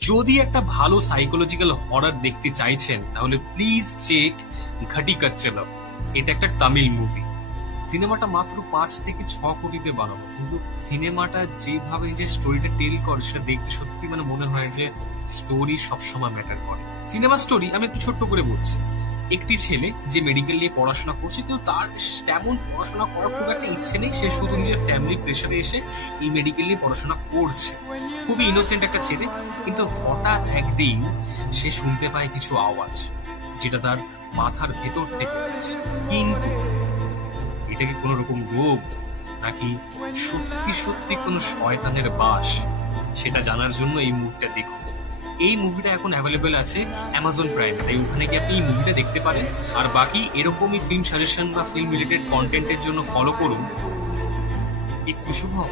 যদি একটা ভালো সাইকোলজিক্যাল হরর দেখতে চাইছেন তাহলে প্লিজ চেক ঘটি কচ্চলম। এটা একটা তামিল মুভি। সিনেমাটা মাত্র 5 থেকে 6 কোটিতে বানানো, কিন্তু সিনেমাটা যেভাবে যে স্টোরিটা টেল করে সেটা দেখতে সত্যি মানে মনে হয় যে স্টোরি সবসময় ম্যাটার করে। সিনেমা স্টোরি আমি একটু ছোট্ট করে বলছি। একটি ছেলে যে মেডিকেল নিয়ে পড়াশোনা করছে, কিন্তু তার তেমন পড়াশোনা করার খুব একটা ইচ্ছে নেই, সে শুধু নিজের ফ্যামিলির প্রেশারে এসে এই মেডিকেল নিয়ে পড়াশোনা করছে। খুবই ইনোসেন্ট একটা ছেলে, কিন্তু হঠাৎ একদিন সে শুনতে পায় কিছু আওয়াজ, যেটা তার মাথার ভেতর থেকে আসছে। কিন্তু এটা কি কোনো রকম রোগ, নাকি সত্যি সত্যি কোনো শয়তানের বাস, সেটা জানার জন্য এই মুভিটা দেখুন। এই মুভিটা এখন অ্যাভেলেবেল আছে অ্যামাজন প্রাইমে, তাই ওখানে গিয়ে আপনি এই মুভিটা দেখতে পারেন। আর বাকি এরকমই ফিল্ম সাজেশন বা ফিল্ম রিলেটেড কন্টেন্টের জন্য ফলো করুন ইটস শুভম।